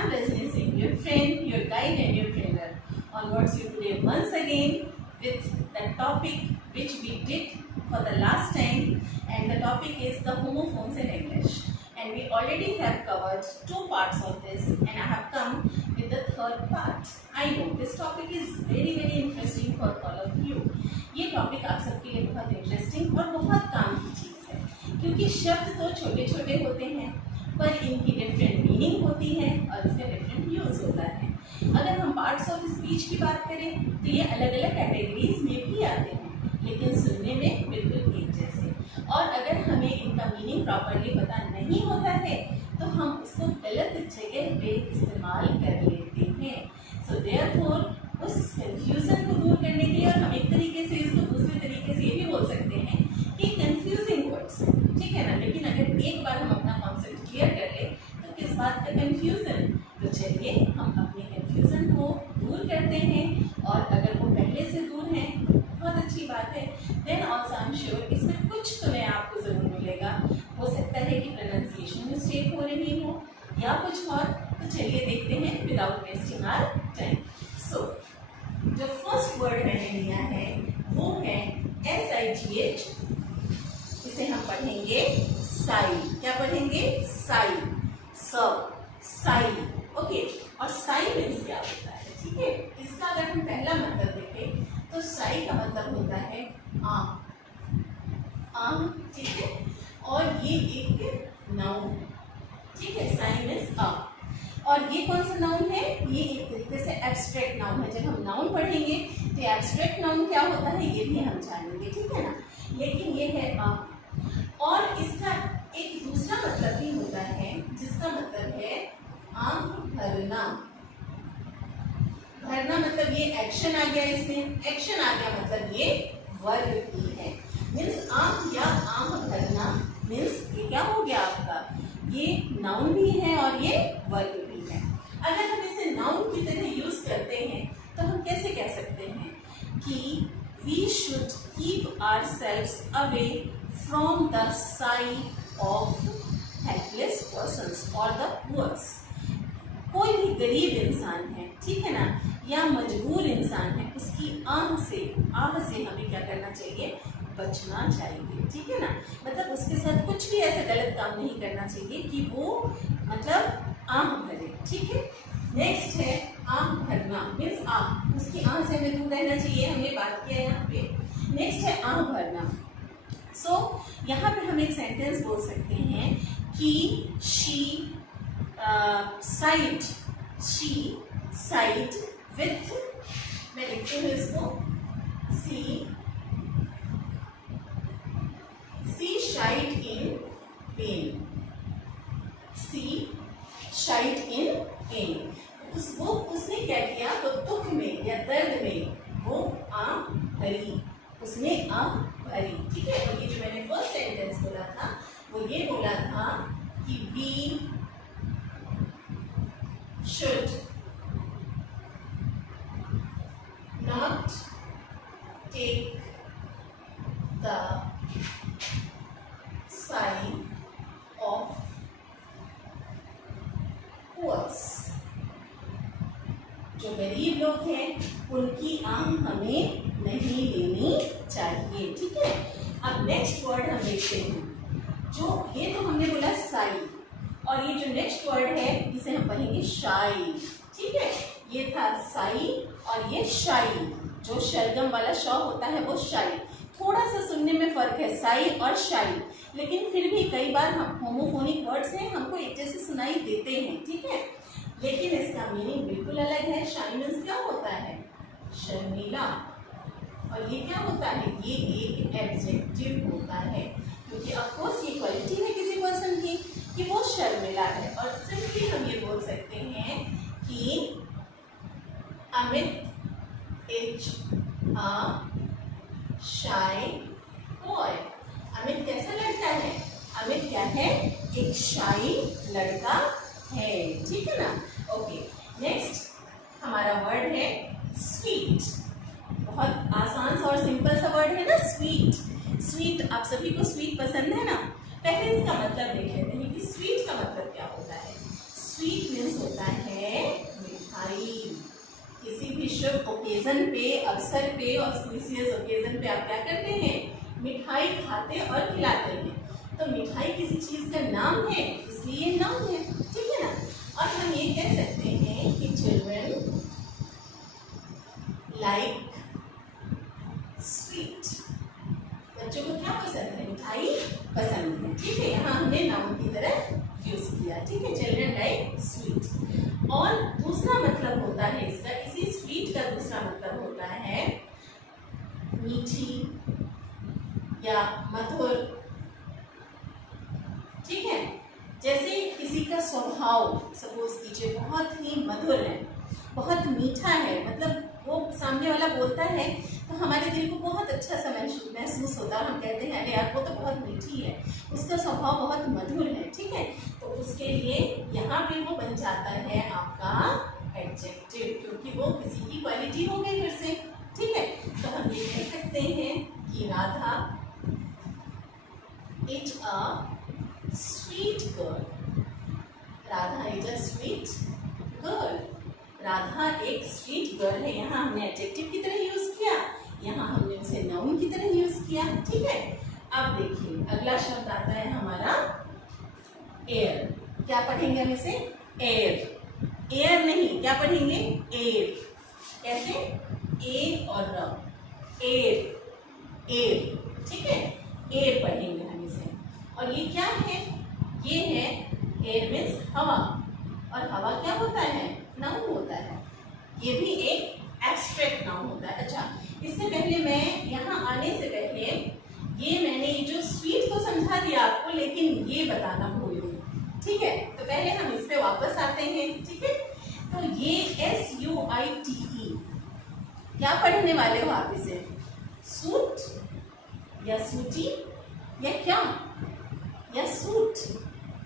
I'm Rajni Singh, your friend, your guide and your trainer on What's You Today once again with the topic which we did for the last time, and the topic is the homophones in English. And we already have covered 2 parts of this, and I have come with the 3rd part. I know this topic is very interesting for all of you. ये topic आप सबके लिए बहुत interesting और बहुत काम की चीज़ है, क्योंकि शब्द तो छोटे छोटे होते हैं पर इनकी डिफरेंट मीनिंग होती है और इसका डिफरेंट यूज होता है। अगर हम पार्ट्स ऑफ स्पीच की बात करें तो ये अलग अलग कैटेगरीज में भी आते हैं, लेकिन सुनने में बिल्कुल एक जैसे। और अगर हमें इनका मीनिंग प्रॉपरली पता नहीं होता है तो हम उसको गलत जगह पे इस्तेमाल कर लेते हैं। सो देयरफॉर उस कंफ्यूजन को दूर करने के लिए, और हम एक तरीके से इसको दूसरे तरीके से ये भी बोल सकते हैं कि कंफ्यूजिंग वर्ड्स, ठीक है ना। लेकिन अगर एक बार हम अपना कॉन्सेप्ट क्लियर कर ले तो किस बात का कंफ्यूजन, तो चलिए हम अपने कंफ्यूजन को दूर करते हैं। और अगर वो पहले से दूर हैं तो बहुत अच्छी बात है। Then also I am sure इसमें कुछ तो नया आपको जरूर मिलेगा। हो सकता है कि प्रोनाउंसिएशन मिस्टेक हो रही हो या कुछ और, तो चलिए देखते हैं विदाउट वेस्टिंग आवर टाइम। सो जो फर्स्ट वर्ड मैंने लिया है वो है SIGH। इसे हम पढ़ेंगे साई। क्या पढ़ेंगे? साई। साई, ओके। और साई मीन्स क्या होता है, ठीक है। इसका अगर हम पहला मतलब देखें तो साई का मतलब होता है आम, ठीक है। और ये एक नाउन है, ठीक है। साई मीन्स आम। और ये कौन सा नाउन है? ये एक तरीके से एब्स्ट्रैक्ट नाउन है। जब हम नाउन पढ़ेंगे तो एब्स्ट्रैक्ट नाउन क्या होता है ये भी हम जानेंगे, ठीक है ना। लेकिन ये है आम। और इसका एक दूसरा मतलब भी होता है जिसका मतलब है आंख भरना। भरना मतलब ये एक्शन आ गया, इसमें एक्शन आ गया मतलब ये वर्ब भी है। मीन्स आंख या आंख भरना मीन्स ये क्या हो गया आपका, ये नाउन भी है और ये वर्ब भी है। अगर हम इसे नाउन की तरह यूज करते हैं तो हम कैसे कह सकते हैं कि we should keep ourselves away from the sight of helpless persons or the poor। कोई भी गरीब इंसान है, ठीक है ना, या मजबूर इंसान है, उसकी आह से हमें क्या करना चाहिए? बचना चाहिए, ठीक है ना। मतलब उसके साथ कुछ भी ऐसा गलत काम नहीं करना चाहिए कि वो मतलब आह भरे, ठीक है। नेक्स्ट है आह भरना मीन्स आह, उसकी आह से हमें दूर रहना चाहिए, हमने बात किया यहाँ पे। नेक्स्ट है आह भरना। सो यहाँ पे हम एक सेंटेंस बोल सकते हैं कि शी साइड विथ, मैं लिखती हूँ इसको, she sighed in pain. She sighed in pain. उसने क्या किया? तो दुख में या दर्द में वो आंख भरी, उसने आंख भरी, ठीक है। और ये जो मैंने फर्स्ट सेंटेंस बोला था वो ये बोला था कि we should not take the side of poors. जो गरीब लोग हैं उनकी आंख हमें नहीं लेनी चाहिए, ठीक है। अब नेक्स्ट वर्ड हम देखते हैं। जो ये तो हमने बोला साई, और ये जो नेक्स्ट वर्ड है इसे हम पढ़ेंगे शाई, ठीक है। ये था साई और ये शाई। जो शलगम वाला श होता है वो शाई। थोड़ा सा सुनने में फर्क है साई और शाई, लेकिन फिर भी कई बार हम होमोफोनिक वर्ड्स हैं, हमको एक जैसे सुनाई देते हैं, ठीक है। लेकिन इसका मीनिंग बिल्कुल अलग है। शाई मीन्स क्या होता है? शर्मीला। और ये क्या होता है? ये एक एडजेक्टिव होता है, क्योंकि ऑफ कोर्स ये क्वालिटी है किसी पर्सन की कि वो शर्मिला है। और सिंपली हम ये बोल सकते हैं कि Amit is a shy boy. Amit कैसा लड़का है? अमित क्या है? एक शाई लड़का है, ठीक है ना। ओके, नेक्स्ट हमारा वर्ड है स्वीट। बहुत आसान सा और सिंपल सा वर्ड है ना, स्वीट। आप सभी को स्वीट पसंद है ना। पहले इसका मतलब देख लेते हैं कि स्वीट का मतलब क्या होता है। स्वीट मीन्स मीन्स होता है मिठाई। किसी भी शुभ ओकेजन पे, अवसर पे, ऑस्पिशियस ओकेजन पे आप क्या करते हैं, मिठाई खाते और खिलाते हैं। तो मिठाई किसी चीज का नाम है, इसलिए नाम है, ठीक है ना। और हम ये कह सकते हैं कि चिल्ड्रन लाइक स्वीट। बच्चों को क्या पसंद है, मिठाई पसंद है, ठीक है। यहाँ हमने नाउन की तरह यूज किया, ठीक है, चिल्ड्रन लाइक स्वीट। और दूसरा मतलब होता है इसका, इसी स्वीट का दूसरा मतलब होता है मीठी या मधुर, ठीक है। जैसे किसी का स्वभाव सपोज कीजिए बहुत ही मधुर है, बहुत मीठा है, मतलब वो सामने वाला बोलता है तो हमारे दिल को बहुत अच्छा सा महसूस होता है। हम कहते हैं अरे यार वो तो बहुत मीठी है, उसका स्वभाव बहुत मधुर है, ठीक है। तो उसके लिए यहाँ पे वो बन जाता है आपका एडजेक्टिव, क्योंकि वो किसी की क्वालिटी हो गई फिर से, ठीक है। तो हम ये कह सकते हैं कि Radha is a sweet girl. Radha is a sweet girl. Radha एक स्वीट गर्ल है। यहाँ हमने एडजेक्टिव की तरह यूज किया, यहाँ हमने उसे नाउन की तरह यूज किया, ठीक है। अब देखिए अगला शब्द आता है हमारा एयर। क्या पढ़ेंगे हम इसे, एयर। एयर नहीं, क्या पढ़ेंगे, एयर। कैसे, ए और र, एयर, एयर, ठीक है, एयर पढ़ेंगे हम इसे। और ये क्या है, ये है एयर मीन्स हवा, और हवा क्या होता है, नाउन होता है। ये भी एक एब्स्ट्रैक्ट नाउन होता है। अच्छा, इससे पहले मैं यहाँ आने से पहले ये मैंने जो स्वीट को समझा दिया आपको, लेकिन ये बताना भूल गई, ठीक है। तो पहले हम इस पे वापस आते हैं, ठीक है। तो ये SUITE क्या पढ़ने वाले हो आप इसे, सूट या सूटी या क्या, या सूट,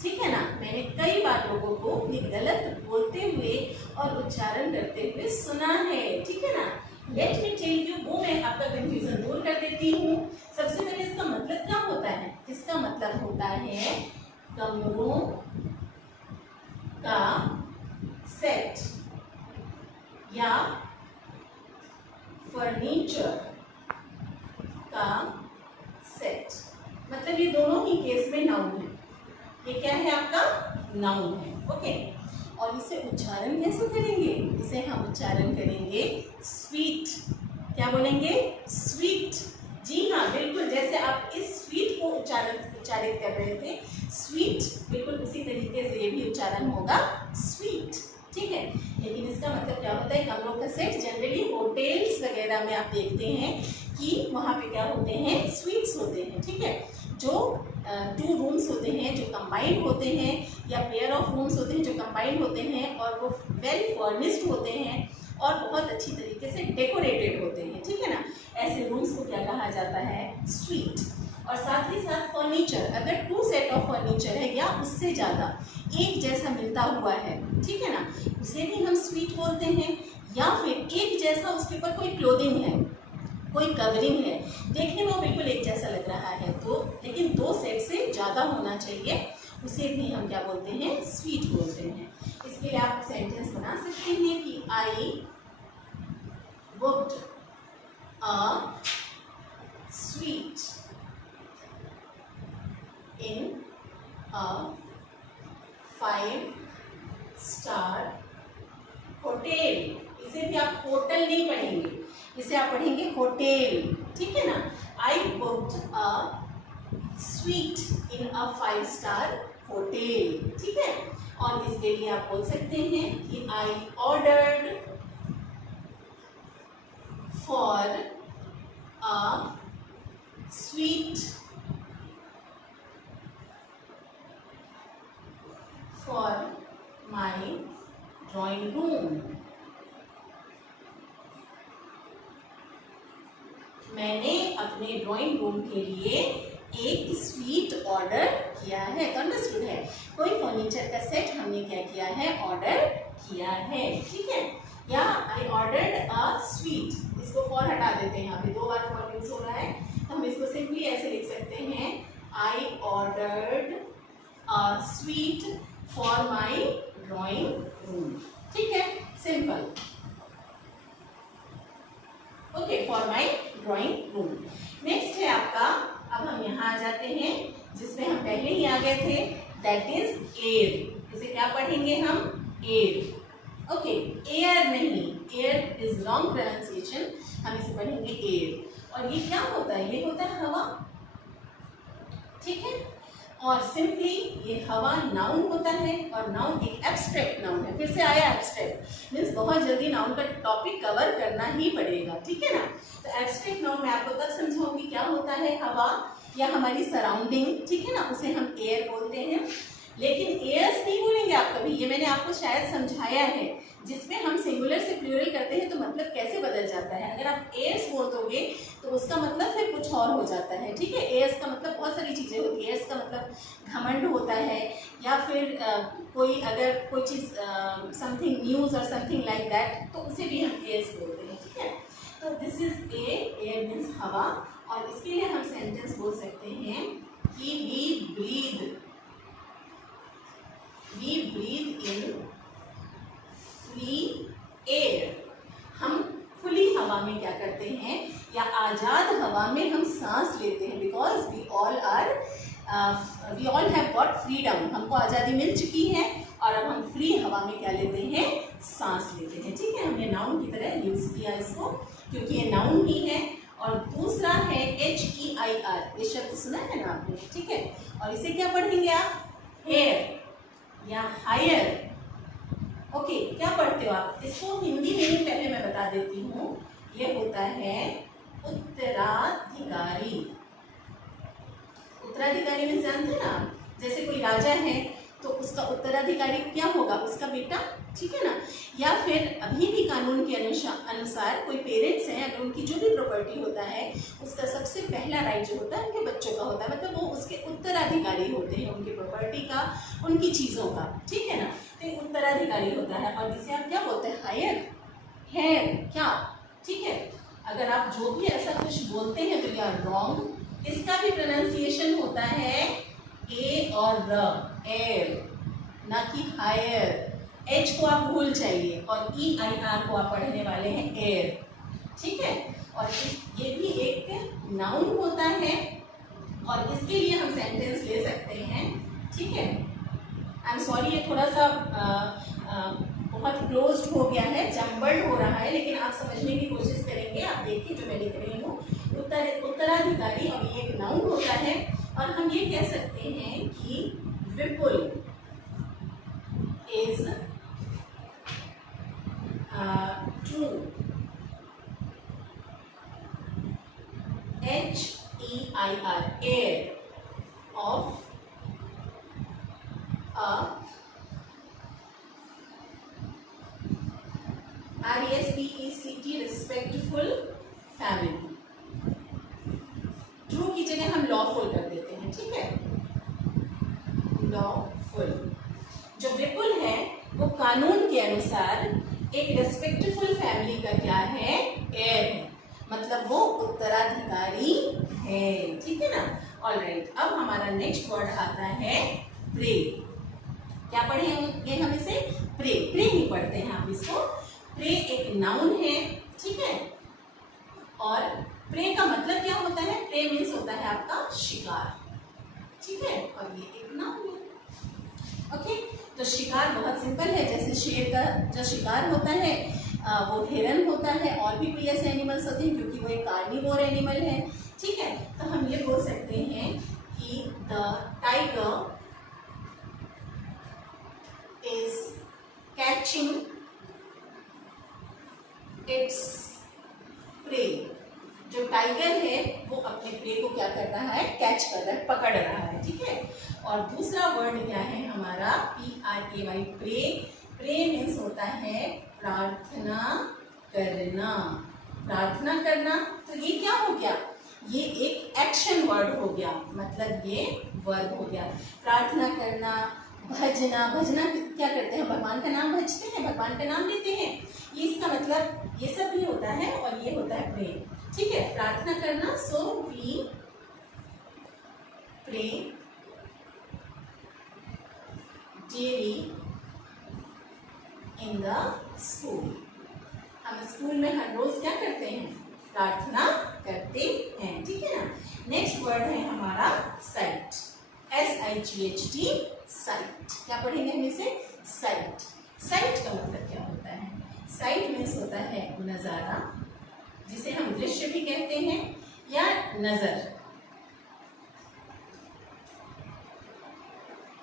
ठीक है ना। मैंने कई बार लोगों को ये गलत बोलते हुए और उच्चारण करते हुए सुना है, ठीक है ना। लेट मी टेल यू, वो मैं आपका कंफ्यूजन दूर कर देती हूँ। सबसे पहले इसका मतलब क्या होता है, इसका मतलब होता है कमरों का सेट या फर्नीचर का सेट। मतलब ये दोनों ही केस में नाउन है। ये क्या है आपका, नाउन है, ओके। और इसे उच्चारण कैसे करेंगे, इसे हम उच्चारण करेंगे स्वीट। क्या बोलेंगे, स्वीट। जी हाँ, बिल्कुल जैसे आप इस स्वीट को उच्चारित कर रहे थे, स्वीट, बिल्कुल उसी तरीके से ये भी उच्चारण होगा स्वीट, ठीक है। लेकिन इसका मतलब क्या होता है, कमरों का सेट। जनरली होटल्स वगैरह में आप देखते हैं कि वहाँ पे क्या होते हैं, स्वीट्स होते हैं, ठीक है। जो 2 रूम्स होते हैं जो कंबाइंड होते हैं, या पेयर ऑफ रूम्स होते हैं जो कंबाइंड होते हैं, और वो वेल फर्निश्ड होते हैं और बहुत अच्छी तरीके से डेकोरेटेड होते हैं, ठीक है ना। ऐसे रूम्स को क्या कहा जाता है, स्वीट। और साथ ही साथ फर्नीचर, अगर 2 सेट ऑफ फर्नीचर है या उससे ज़्यादा एक जैसा मिलता हुआ है, ठीक है ना, उसे भी हम स्वीट बोलते हैं। या फिर एक जैसा उसके ऊपर कोई क्लोथिंग है, कोई कवरिंग है, देखने में वो बिल्कुल एक जैसा लग रहा है, तो लेकिन 2 सेट से ज़्यादा होना चाहिए, उसे भी हम क्या बोलते हैं, स्वीट बोलते हैं। इसके लिए आप सेंटेंस बना सकते हैं कि I booked a suite in a five star hotel. इसे भी आप होटल नहीं पढ़ेंगे, इसे आप पढ़ेंगे होटल, ठीक है ना। I booked a suite in a five star hotel, ठीक है। और इसके लिए आप बोल सकते हैं कि I ordered for a sweet for my drawing room. मैंने अपने ड्राइंग रूम के लिए एक स्वीट ऑर्डर किया है। अंडरस्टूड है, कोई फर्नीचर का सेट हमने क्या किया है, ऑर्डर किया है, ठीक है। या आई ऑर्डर्ड अ स्वीट, इसको फॉर हटा देते हैं, यहाँ पे 2 बार फॉर यूज हो रहा है, तो हम इसको सिंपली ऐसे लिख सकते हैं, I ordered a sweet for my drawing room. ठीक है, simple. Okay, for my drawing room. Next है आपका, अब हम यहाँ आ जाते हैं जिसमें हम पहले ही आ गए थे, दैट इज एयर। इसे क्या पढ़ेंगे हम? एयर। ओके, एयर नहीं, एयर इज रॉन्ग प्रोनाउंसिएशन, हम इसे पढ़ेंगे एयर। और ये क्या होता है? ये होता है हवा। ठीक है, और सिंपली ये हवा नाउन होता है, और नाउन एक एब्स्ट्रैक्ट नाउन है। फिर से आया एब्स्ट्रैक्ट, मीन्स बहुत जल्दी नाउन का टॉपिक कवर करना ही पड़ेगा। ठीक है ना? तो एब्स्ट्रैक्ट नाउन मैं आपको तब समझाऊंगी क्या होता है हवा या हमारी सराउंडिंग। ठीक है ना, उसे हम एयर बोलते हैं। लेकिन एयर्स नहीं बोलेंगे आप कभी, ये मैंने आपको शायद समझाया है। जिसमें हम सिंगुलर से प्लूरल करते हैं तो मतलब कैसे बदल जाता है। अगर आप एयर्स बोल दोगे तो उसका मतलब फिर कुछ और हो जाता है। ठीक है, एयर्स का मतलब बहुत सारी चीज़ें होती है। एयर्स का मतलब घमंड होता है, या फिर कोई अगर कोई चीज़ समथिंग न्यूज़ और समथिंग लाइक दैट, तो उसे भी हम एयर्स बोलते हैं। ठीक है, तो दिस इज एयर मीन्स हवा। और इसके लिए हम सेंटेंस बोल सकते हैं कि we breathe in free air. हम खुली हवा में क्या करते हैं, या आज़ाद हवा में हम सांस लेते हैं। Because we all have got freedom, हमको आज़ादी मिल चुकी है, और अब हम फ्री हवा में क्या लेते हैं? सांस लेते हैं। ठीक है, हमने नाउन की तरह यूज किया इसको, क्योंकि ये नाउन ही है। और दूसरा है HEIR, ये शब्द सुना है ना आपने? ठीक है, और इसे क्या पढ़ेंगे आप? हेयर या हायर। ओके, क्या पढ़ते हो आप? इसको हिंदी मीनिंग पहले मैं बता देती हूँ। ये होता है उत्तराधिकारी। उत्तराधिकारी में जानते हैं ना, जैसे कोई राजा है तो उसका उत्तराधिकारी क्या होगा? उसका बेटा। ठीक है ना? या फिर अभी भी कानून के अनुसार कोई पेरेंट्स हैं, अगर उनकी जो भी प्रॉपर्टी होता है उसका सबसे पहला राइट जो होता है उनके बच्चों का होता है। मतलब वो उसके उत्तराधिकारी होते हैं, उनकी प्रॉपर्टी का, उनकी चीज़ों का। ठीक है ना? तो ये उत्तराधिकारी होता है। और जिसे आप क्या बोलते हैं? हायर, हेयर क्या? ठीक है, अगर आप जो भी ऐसा कुछ बोलते हैं तो यू आर रॉन्ग। इसका भी प्रोनाउंसिएशन होता है ए और र, एयर, ना कि हायर। एच को आप भूल जाइए, और EIR को आप पढ़ने वाले हैं एयर। ठीक है, और ये भी एक नाउन होता है, और इसके लिए हम सेंटेंस ले सकते हैं। ठीक है, आई एम सॉरी, ये थोड़ा सा बहुत क्लोज्ड हो गया है, जम्बल्ड हो रहा है, लेकिन आप समझने की कोशिश करेंगे। आप देखिए जो मैं लिख रही हूँ, उत्तराधिकारी, और ये एक नाउन होता है। और हम ये कह सकते हैं कि Vipul is true. HEIR, heir of RESPECT respectful family. True की जगह हम लॉफुल कर देते हैं। ठीक है, लॉफुल। जो विपुल है वो कानून के अनुसार एक रिस्पेक्टफुल फैमिली का क्या है? हेयर है, मतलब वो उत्तराधिकारी है। ठीक है ना? ऑलराइट, अब हमारा नेक्स्ट वर्ड आता है प्रे। क्या पढ़ेंगे हम इसे? प्रे। प्रे नहीं पढ़ते हैं आप इसको। प्रे एक नाउन है। ठीक है, और प्रे का मतलब क्या होता है? प्रे मीन्स होता है आपका शिकार। ठीक है, और ये एक नाउन है। ओके, तो शिकार बहुत सिंपल है। जैसे शेर का जो शिकार होता है वो हिरन होता है, और भी कोई ऐसे एनिमल्स होते हैं, क्योंकि वो एक कार्निवोर एनिमल है। ठीक है, तो हम ये बोल सकते हैं कि the tiger is catching its prey. जो टाइगर है वो अपने प्रे को क्या कर रहा है? कैच कर रहा है, पकड़ रहा है। ठीक है, और दूसरा वर्ड क्या है हमारा? PRAY, pray. प्रे मीन्स होता है प्रार्थना करना। प्रार्थना करना, तो ये क्या हो गया? ये एक एक्शन वर्ड हो गया, मतलब ये वर्ब हो गया। प्रार्थना करना, भजना। भजना क्या करते हैं? भगवान का नाम भजते हैं, भगवान का नाम लेते हैं। ये इसका मतलब ये सब भी होता है, और ये होता है प्रे। ठीक है, प्रार्थना करना। So we pray daily in the school. हम स्कूल में हर रोज क्या करते हैं? प्रार्थना करते हैं, ठीक है ना। नेक्स्ट वर्ड है हमारा साइट, SIGHT, साइट। क्या पढ़ेंगे हम इसे? साइट। साइट का मतलब क्या होता है? साइट मीन्स होता है नजारा, जिसे हम दृश्य भी कहते हैं या नजर,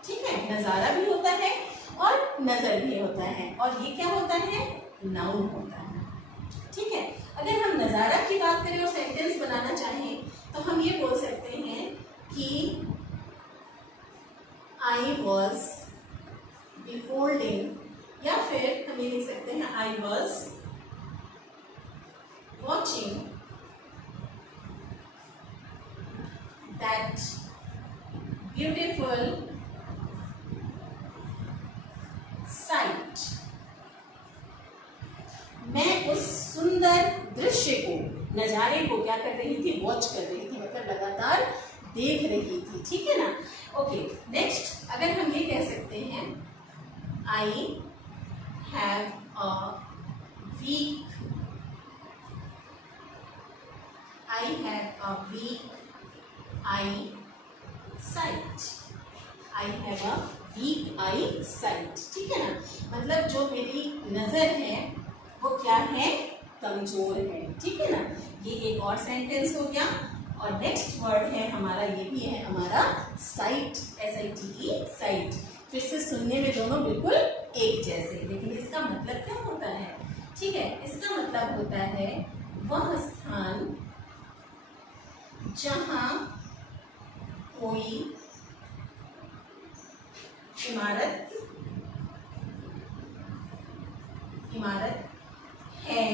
ठीक है। नजारा भी होता है और नजर भी होता है, और ये क्या होता है? नाउन होता है, ठीक है। अगर हम नजारा की बात करें और सेंटेंस बनाना चाहें तो हम ये बोल सकते हैं कि आई वॉज बिहोल्डिंग, या फिर हम ये लिख सकते हैं I was watching that beautiful site. मैं उस सुंदर दृश्य को, नजारे को क्या कर रही थी? वॉच कर रही थी, मतलब लगातार देख रही थी, ठीक है ना। ओके, नेक्स्ट अगर हम ये कह सकते हैं I have a weak eyesight, I have a weak eyesight, ठीक है ना। मतलब जो मेरी नजर है वो क्या है? कमजोर है, ठीक है ना। ये एक और सेंटेंस हो गया। और नेक्स्ट वर्ड है हमारा, ये भी है हमारा साइट, SITE, साइट। फिर से सुनने में दोनों बिल्कुल एक जैसे, लेकिन इसका मतलब क्या होता है? ठीक है, इसका मतलब होता है वह स्थान जहां कोई इमारत है,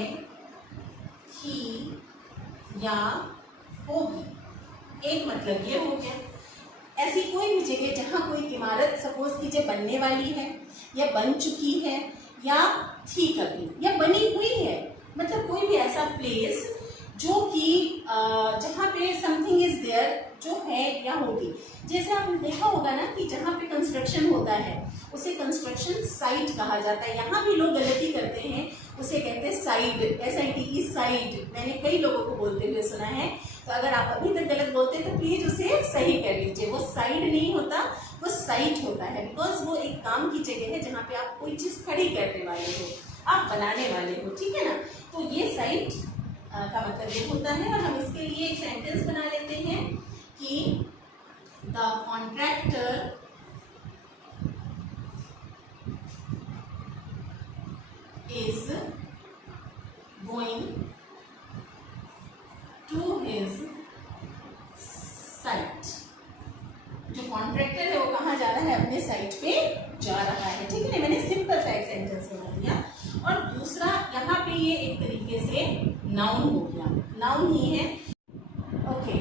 थी या होगी। एक मतलब ये हो गया, ऐसी कोई भी जगह जहां कोई इमारत सपोज कीजिए बनने वाली है, या बन चुकी है, या थी कभी, या बनी हुई है। मतलब कोई भी ऐसा प्लेस जो कि जहाँ पे समथिंग इज देयर, जो है या होगी। जैसे आपने देखा होगा ना कि जहाँ पे कंस्ट्रक्शन होता है उसे कंस्ट्रक्शन साइट कहा जाता है। यहाँ भी लोग गलती करते हैं, उसे कहते हैं साइड, SITE, साइड। मैंने कई लोगों को बोलते हुए सुना है, तो अगर आप अभी तक गलत बोलते हैं तो प्लीज उसे सही कर लीजिए। वो साइड नहीं होता, वो साइट होता है, बिकॉज वो एक काम की जगह है जहाँ पे आप कोई चीज खड़ी करने वाले हो, आप बनाने वाले हो, ठीक है ना। तो ये साइट का मतलब ये होता है। और हम इसके लिए एक सेंटेंस बना लेते हैं कि the contractor is going to his site। जो कॉन्ट्रैक्टर है वो कहाँ जा रहा है? अपने साइट पे जा रहा है, ठीक है ना। मैंने सिंपल सा एक सेंटेंस बना दिया। और दूसरा यहाँ पे ये एक तरीके से नाउन हो गया, नाउन ही है। ओके,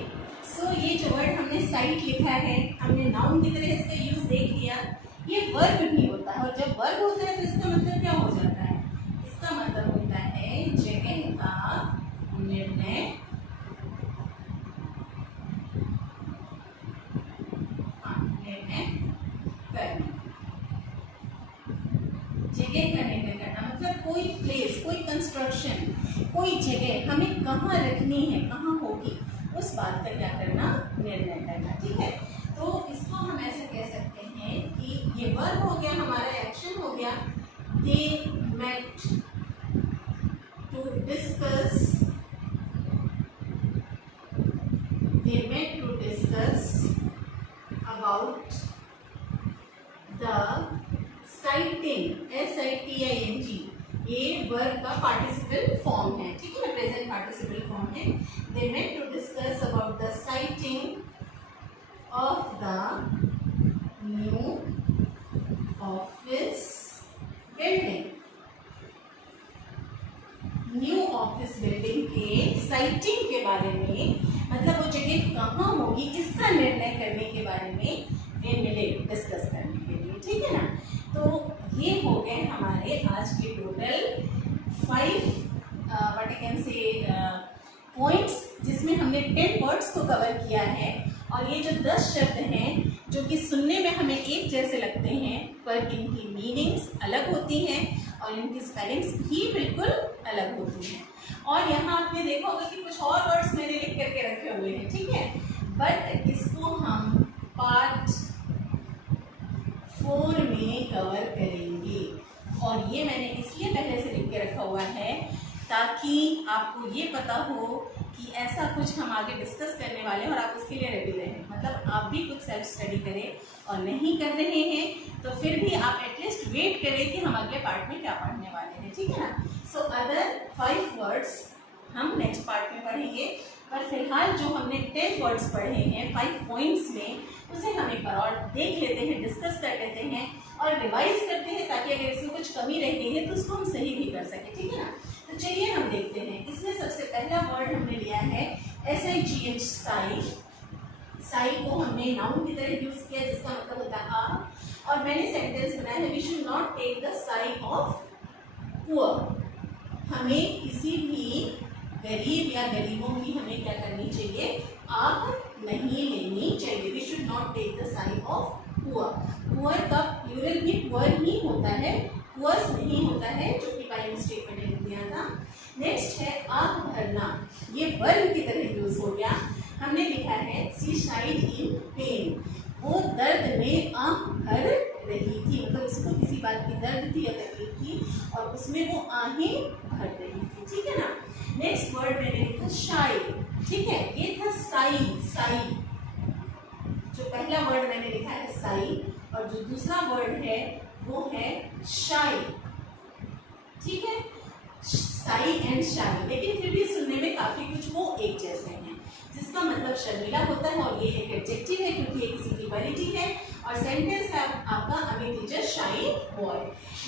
सो ये जो वर्ड हमने साइट लिखा है, हमने नाउन की तरह इसका यूज देख लिया। ये वर्ब भी होता है, और जब वर्ब होता है तो इसका मतलब क्या हो जाता है? इसका मतलब होता है जगह का निर्णय करना। जगह का निर्णय करना मतलब कोई प्लेस, कोई कंस्ट्रक्शन, कोई जगह हमें कहाँ रखनी है, कहाँ होगी, उस बात का क्या करना? निर्णय करना, ठीक है। तो इसको हम ऐसे कह सकते हैं कि ये वर्ब हो गया, हमारा एक्शन हो गया। They met to discuss about the sighting, SITING। ये वर्ब का पार्टिसिपल फॉर्म है, ठीक है ना, प्रेजेंट पार्टिसिपल फॉर्म है। They met to discuss about the sighting of the new office building। New office building के साइटिंग के बारे में, मतलब वो जगह कहाँ होगी, इसका निर्णय करने के बारे में वे मिले डिस्कस करने के लिए, ठीक है ना। तो ये हो गए हमारे आज के total 5 what I can say points, जिसमें हमने 10 वर्ड्स को कवर किया है। और ये जो 10 शब्द हैं जो कि सुनने में हमें एक जैसे लगते हैं, पर इनकी मीनिंग्स अलग होती हैं और इनकी स्पेलिंग्स भी बिल्कुल अलग होती हैं। और यहाँ आपने देखा होगा कि कुछ और वर्ड्स मैंने लिख करके रखे हुए हैं, ठीक है, बट इसको हम पार्ट 4 में कवर करेंगे। और ये मैंने इसलिए पहले से लिख के रखा हुआ है ताकि आपको ये पता हो कि ऐसा कुछ हम आगे डिस्कस करने वाले हैं और आप उसके लिए रेडी रहें। मतलब आप भी कुछ सेल्फ स्टडी करें, और नहीं कर रहे हैं तो फिर भी आप एटलीस्ट वेट करें कि हम अगले पार्ट में क्या पढ़ने वाले हैं, ठीक है ना। सो अदर 5 वर्ड्स हम नेक्स्ट पार्ट में पढ़ेंगे, पर फिलहाल जो हमने 10 वर्ड्स पढ़े हैं 5 पॉइंट्स में, उसे हम एक बार और देख लेते हैं, डिस्कस कर लेते हैं और रिवाइज करते हैं, ताकि अगर इसमें कुछ कमी रह गई है तो उसको हम सही भी कर सकें, ठीक है ना। तो चलिए हम देखते हैं। इसमें सबसे पहला वर्ड हमने लिया है SIGH, साई। साई को हमने नाउन की तरह यूज किया, जिसका मतलब होता है आ, और मैंने सेंटेंस बनाया है we should not take the side of poor. हमें किसी भी गरीब या गरीबों की हमें क्या करनी चाहिए, आह नहीं लेनी चाहिए। We should not take the side of poor. Poor का प्लूरल भी पुअर ही होता है, पुअर्स नहीं होता है, जो कि बाय मिस्टेक मैंने लिख दिया था। नेक्स्ट है आह भरना, ये वर्ब की तरह यूज हो गया। हमने लिखा है सी शाइड इन पेन, वो दर्द में आह भर रही थी, मतलब उसको किसी बात की दर्द थी या तकलीफ थी और उसमें वो आहें भर रही थी, ठीक है ना। नेक्स्ट वर्ड मैंने लिखा शाई, ठीक है, ये था साई। साई जो पहला वर्ड मैंने लिखा है साई, और जो दूसरा वर्ड है वो है शाई, ठीक है, साई एंड शाई, लेकिन फिर भी सुनने में काफी कुछ वो एक जैसे हैं, जिसका मतलब शर्मिला होता है, और ये एक एडजेक्टिव है क्योंकि ये किसी की क्वालिटी है, और सेंटेंस है आपका अमित टीचर शाई बॉय।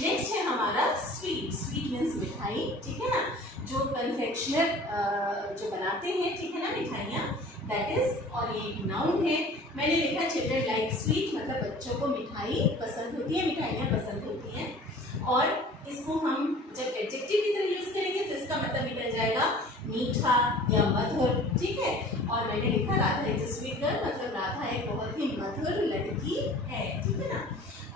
नेक्स्ट है हमारा स्वीट। स्वीट मीन्स मिठाई, ठीक है ना, जो कन्फेक्शनर जो बनाते हैं, ठीक है ना, मिठाइयाँ, दैट इज, और ये एक नाउन है। मैंने लिखा चिल्ड्रन लाइक स्वीट, मतलब बच्चों को मिठाई पसंद होती है, मिठाइयाँ पसंद होती हैं, और इसको हम जब एडजेक्टिव की तरह यूज करेंगे तो इसका मतलब निकल जाएगा मीठा या मधुर, ठीक है। और मैंने लिखा Radha is a sweet girl, मतलब राधा एक बहुत ही मधुर लड़की है, ठीक है ना।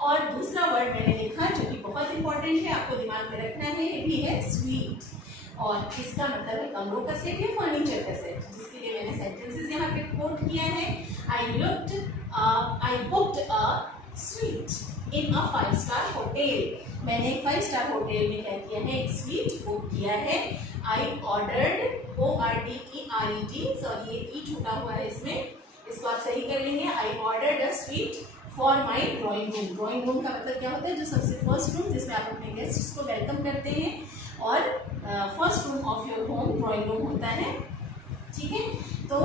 और दूसरा वर्ड मैंने लिखा जो कि बहुत इंपॉर्टेंट है, आपको दिमाग में रखना है, ये भी है स्वीट, और इसका मतलब है कमरों का सेट या फर्नीचर का सेट, जिसके लिए मैंने सेंटेंसेस यहाँ पे कोट किया है। I booked a suite in a five star hotel, मैंने एक 5-स्टार होटल में क्या किया है, एक स्वीट बुक किया है। आई ऑर्डर्ड, ORDERED, सॉरी ये ई छूटा हुआ है इसमें, इसको आप सही कर लेंगे। I ordered a sweet for my drawing room. Drawing room का मतलब क्या होता है, जो सबसे फर्स्ट रूम जिसमें आप अपने गेस्ट्स को वेलकम करते हैं, और first room of your home drawing room होता है, ठीक है। तो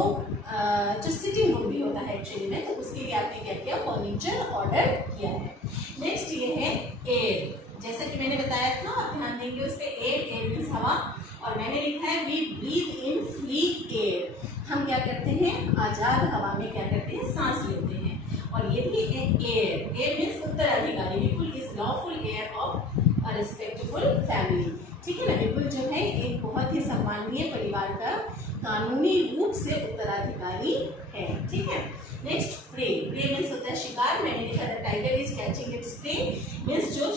जो सिटिंग रूम भी होता है एक्चुअली में, तो उसके लिए आपने क्या किया, फर्नीचर ऑर्डर किया है। नेक्स्ट ये है एयर, जैसा कि मैंने बताया था, आप ध्यान देंगे उस पर, एयर मीन्स हवा, और मैंने लिखा है we breathe in free air, हम क्या करते हैं, आजाद हवा में क्या करते हैं, सांस लेते हैं। और ये भी एयर, एयर मीन्स उत्तराधिकारी, Vipul is lawful heir of a respectful family, ठीक है ना। विपुल जो है एक बहुत ही सम्माननीय परिवार का कानूनी रूप से उत्तराधिकारी है, ठीक है। नेक्स्ट प्रे, प्रे मीन्स होता है शिकार, मैंने लिखा था tiger is catching its prey, means जो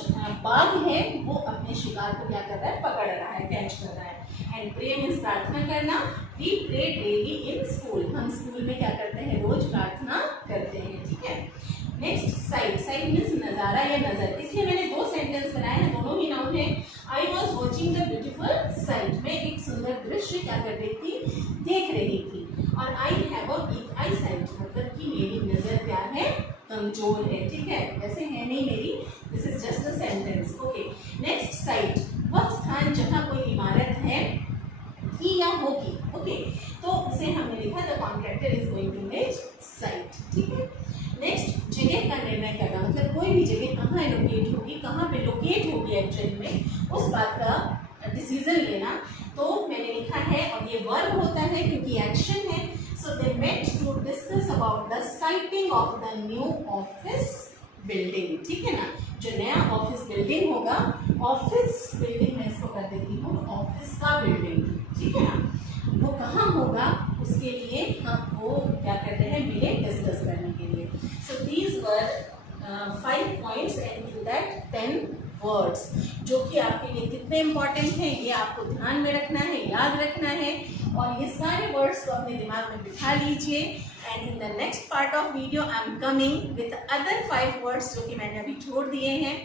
बाघ है वो अपने शिकार को क्या कर रहा है, पकड़ रहा है, कैच कर रहा है। एंड प्रे मीन्स प्रार्थना करना, we pray daily in school, हम स्कूल में क्या करते हैं, रोज प्रार्थना करते हैं, ठीक है। नेक्स्ट साइट, साइट मीन्स नजारा या नजर, इसलिए मैंने 2 सेंटेंस बनाए हैं, दोनों ही नाउन है। I was watching the beautiful sight, मैं एक सुंदर दृश्य क्या कर रही थी, देख रही थी। और I have a weak eyesight, मतलब कि मेरी नजर क्या है, कमजोर है, ठीक है, वैसे है नहीं मेरी, this is just a sentence, okay. Next site, वह स्थान जहाँ कोई इमारत है थी या होगी, ओके, तो उसे हमने लिखा the contractor is going to make site, ठीक है। नेक्स्ट जगह का निर्णय करना, मतलब कोई भी जगह कहाँ लोकेट होगी, कहाँ पे लोकेट होगी एक्चुअली में, उस बात का डिसीजन लेना। तो मैंने लिखा है, और ये वर्ब होता है क्योंकि एक्शन है। So they met to discuss about the siting of the new office building, ठीक है ना, जो नया ऑफिस बिल्डिंग होगा, ऑफिस बिल्डिंग में इसको कर देती हूँ ऑफिस का बिल्डिंग, ठीक है ना, वो कहाँ होगा, उसके लिए हम वो क्या करते हैं, मिले डिस्कस करने के लिए। So these were 5 points and to that 10 words, जो कि आपके लिए कितने इंपॉर्टेंट हैं ये आपको ध्यान में रखना है, याद रखना है, और ये सारे वर्ड्स को अपने दिमाग में बिठा लीजिए। And in the next part of video I am coming with other 5 words जो कि मैंने अभी छोड़ दिए हैं,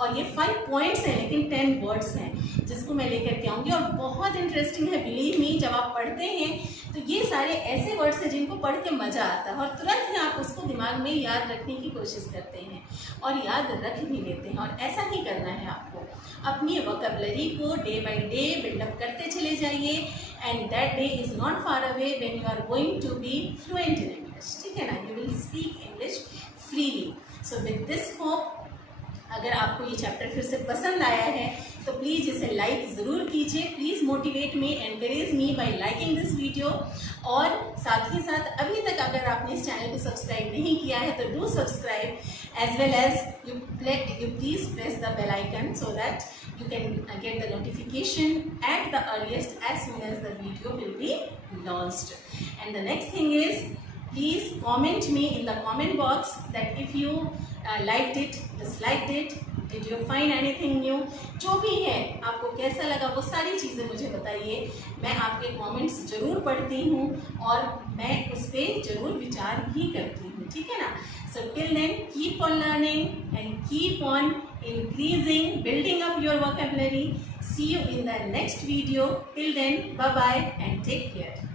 और ये 5 पॉइंट्स हैं लेकिन 10 वर्ड्स हैं जिसको मैं लेकर के आऊँगी, और बहुत इंटरेस्टिंग है, बिलीव मी। जब आप पढ़ते हैं तो ये सारे ऐसे वर्ड्स हैं जिनको पढ़ के मज़ा आता है, और तुरंत ही आप उसको दिमाग में याद रखने की कोशिश करते हैं और याद रख भी लेते हैं। और ऐसा ही करना है आपको, अपनी वोकैबुलरी को डे बाय डे बिल्डअप करते चले जाइए, and that day is not far away when you are going to be fluent in English, ठीक है ना। You will speak English freely. So with this hope, अगर आपको ये चैप्टर फिर से पसंद आया है तो प्लीज़ इसे लाइक ज़रूर कीजिए। Please motivate me, encourage me bye liking this video. और साथ ही साथ अभी तक अगर आपने इस चैनल को सब्सक्राइब नहीं किया है तो do subscribe, as well as you please press the bell icon so that you can get the notification at the earliest as soon as the video will be launched. And the next thing is, please comment me in the comment box that if you liked it, disliked it, did you find anything new, जो भी है आपको कैसा लगा वो सारी चीज़ें मुझे बताइए। मैं आपके कमेंट्स ज़रूर पढ़ती हूँ और मैं उस पर ज़रूर विचार भी करती हूँ, ठीक है ना। So till then, keep on learning and keep on increasing, building up your vocabulary. See you in the next video. Till then, bye bye and take care.